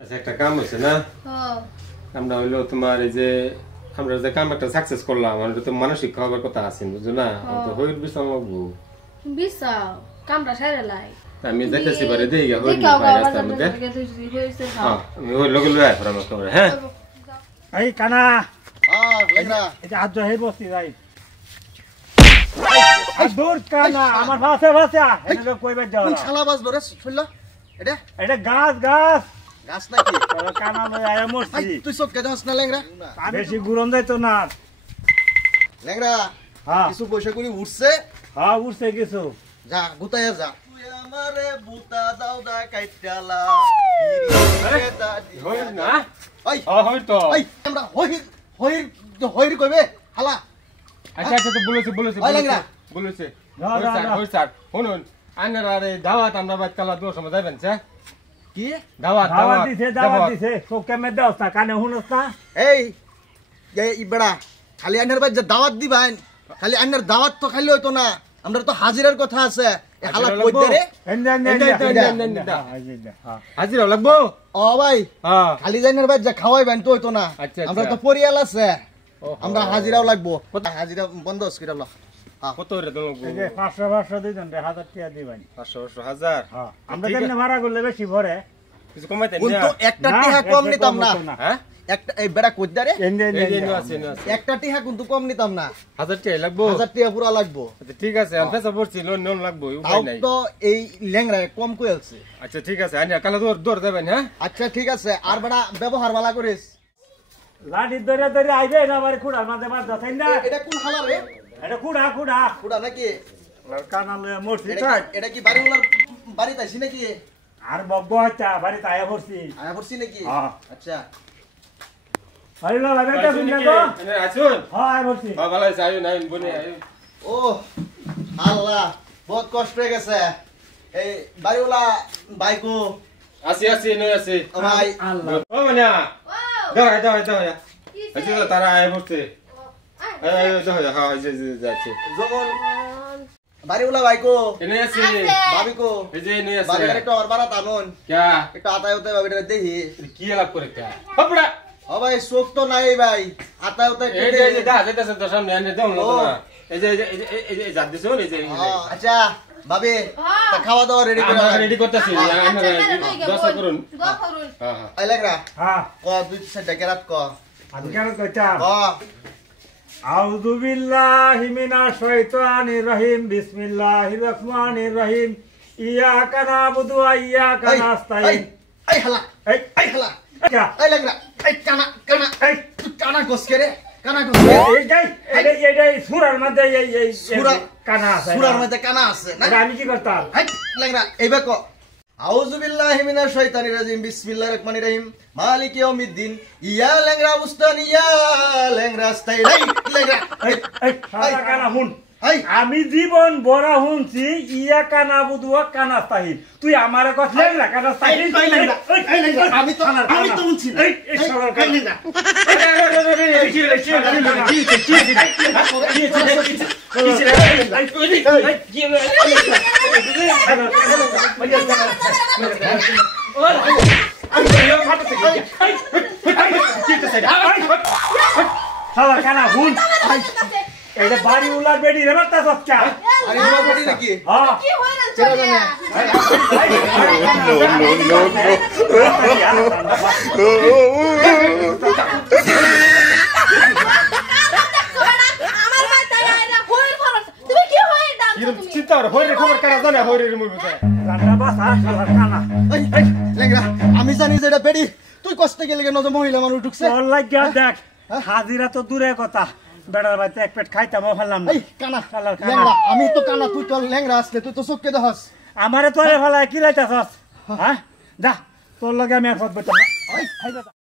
আচ্ছা একটা কাম হইছে না আমরা হইলো তোমার এই যে আমরা যে কাম একটা সাকসেস করলাম আমরা তো মানসিক খাবার কথা আছে বুঝছো না তো হইর বিছাম লাগবো বিছাও কামটা সাইরা লাই আমি দেখতেছি বারে দেই গা হইর রাস্তার মধ্যে হ্যাঁ আমি ওই লগে লয় পরামর্শ করে হ্যাঁ এই কানা লেংরা এটা আজ হে বসতি যাই দূর কানা আমার ভাষা ভাষা এটা কইবে যাও কোন শালা বাস বরে শুনলা এটা এটা গাছ গাছ গাছ নাকি কানা লই আয়া মরছি তুই সব কেন হাস না লেংরা বেশি গুরম যাইতো না লেংরা হ্যাঁ কিছু পয়সা করি উঠছে হ্যাঁ উঠছে কিছু যা গুতায়া যা তুই আমারে বুতা দাও দা কাইটালা হইর না ওই হইর তো ওই আমরা হইর কইবে হালা আচ্ছা আচ্ছা তো বলেছে বলেছে হইর স্যার শুনুন আনারা রে দাওয়াত আমরা বাইত কালা দোষ সময় যাবেন স্যার কি দাওয়াত দাওয়াত দিছে তো কেমনে দাও না কানে হুনস না এই ইবড়া খালি আন্নার ভাই যে দাওয়াত দিবেন খালি আন্নার দাওয়াত তো খালি হইতো না আমরা তো হাজিরার কথা আছে এ হালা কই দে রে হাজিরা লাগবো ও ভাই হ্যাঁ খালি জানার ভাই যে খাওয়াইবেন তো হইতো না আমরা তো পরিয়াল আছে আমরা হাজিরাও লাগবো হাজিরা বন্ধ করে ল কত রে তো লাগবো এই যে 500 দিবেন 1000 টাকা দিবেন 500 1000 হ্যাঁ আমরা কেমনে ভাড়া করলে বেশি ভরে কিছু কমাইতে না কিন্তু একটা টিহা কম নিতাম না হ্যাঁ একটা এই বেড়া কই দে রে আছে একটা টিহা কিন্তু কম নিতাম না 1000 টাকা লাগবো 1000 টাকা পুরা লাগবো আচ্ছা ঠিক আছে আমি পেছা পড়ছি লোন লাগবো উপায় তাও নাই তো এই ল্যাংড়া কম কইলছে আচ্ছা ঠিক আছে আনি কালা দৌড় দেবেন হ্যাঁ আচ্ছা ঠিক আছে আর বেড়া ব্যবহার ভালো করিস লাঠি ধরে ধরে আইবে না আমার খুড়ার মাঝে মাছ যাই না এটা কোন হালা রে এটা খুড়া নাকি কানা লয়ে মরছি তাই এটা কি বাড়িওয়ালার বাড়িতে আইছি নাকি আর বব্ব হইতা বাড়িতে আয়া পড়ছি আয়া পড়ছি নাকি হ্যাঁ আচ্ছা আইলো লাগাইতা শুনলে তো আসুন হ্যাঁ আয়া পড়ছি হ্যাঁ ভালো আছে আয়ু নাই বনে আয়ু ও আল্লাহ বহুত কষ্ট হয়ে গেছে এই বাড়িওয়ালা বাইকো আসি নই আসি ও ভাই আল্লাহ ও মানে দাও আচ্ছা তারা আয় বসতে যাচ্ছে যখন বাড়িওয়ালা বাইকো এনে আছে ভাবিকো এই যে এনে আছে বাড়ির একটা আর বাড়া তানন ক্যা একটু আতায় উতায় ভাবিটা দেখি কি লাভ করে ক্যা বাপড়া ও ভাই চোখ তো নাই ভাই আতায় উতায় এই যে দা যেতেছে তো সামনে আনে দাও না এই যে জাত দিছো এই যে আচ্ছা ভাবি তা খাওয়া দাওয়া রেডি করে রেডি করতেছি দশ করুন হ্যাঁ আই লাগরা হ্যাঁ ক দুই সাইডে কেরাত ক আমি কেন কইতা ক আউযু বিল্লাহি মিনাশ শাইতানির রহিম বিসমিল্লাহির রহমানির রহিম ইয়াকা নাবুদু ওয়া ইয়াকা নাস্তাইন এই হালা এই হালা এই লাগরা এই কানা গোসকে রে কানা গোসকে এই সূরার মধ্যে এই কানা আছে সূরার মধ্যে কানা আছে না আমি কি করতাম এই লাগরা এইবা ক আউযু বিল্লাহি মিনাশ শাইতানির রাজিম বিসমিল্লাহির রহমানির রহিম মালিক ইয়াউমিদ্দিন ইয়া ল্যাংরা উস্তান ইয়া ল্যাংরা আস্তাই এই ল্যাংরা এই কানা হুন এই আমি জীবন বড় হুনছি ইয়া কানা বুদুয়া কানা তাহিন তুই আমারে কথা ল্যাংরা কানা তাহিন আমি তো শুনছি এই সরল কানা সালা কানা হুন এটা বাড়ি উলার বেডি রে বাতা সচ্চা আরে বাবা বডি নাকি হ্যাঁ কি হইরা চেরা জানে চিন্তা করে হইরে খবর কারা জানে হইরে মুই বুঝায় কানা বাসা সালা কানা এই ল্যাংরা আমি জানি যে এটা বেডি তুই কষ্ট গেলে কেন যে মহিলা মানুষ ঢুকছে তোর লাগিয়া দেখ হাজিরা তো দূরে কথা বেড়ার বাড়িতে এক পেট খাইতাম ফেললাম না এই কানা ল্যাংরা আমি তো কানা তুই তো ল্যাংরা আসলে তুই তো চোখকে দেখাস আমারে তোরে ফেলায় কি লাইতাছস হ্যাঁ যা তোর লগে আমি আর পথ বইতাম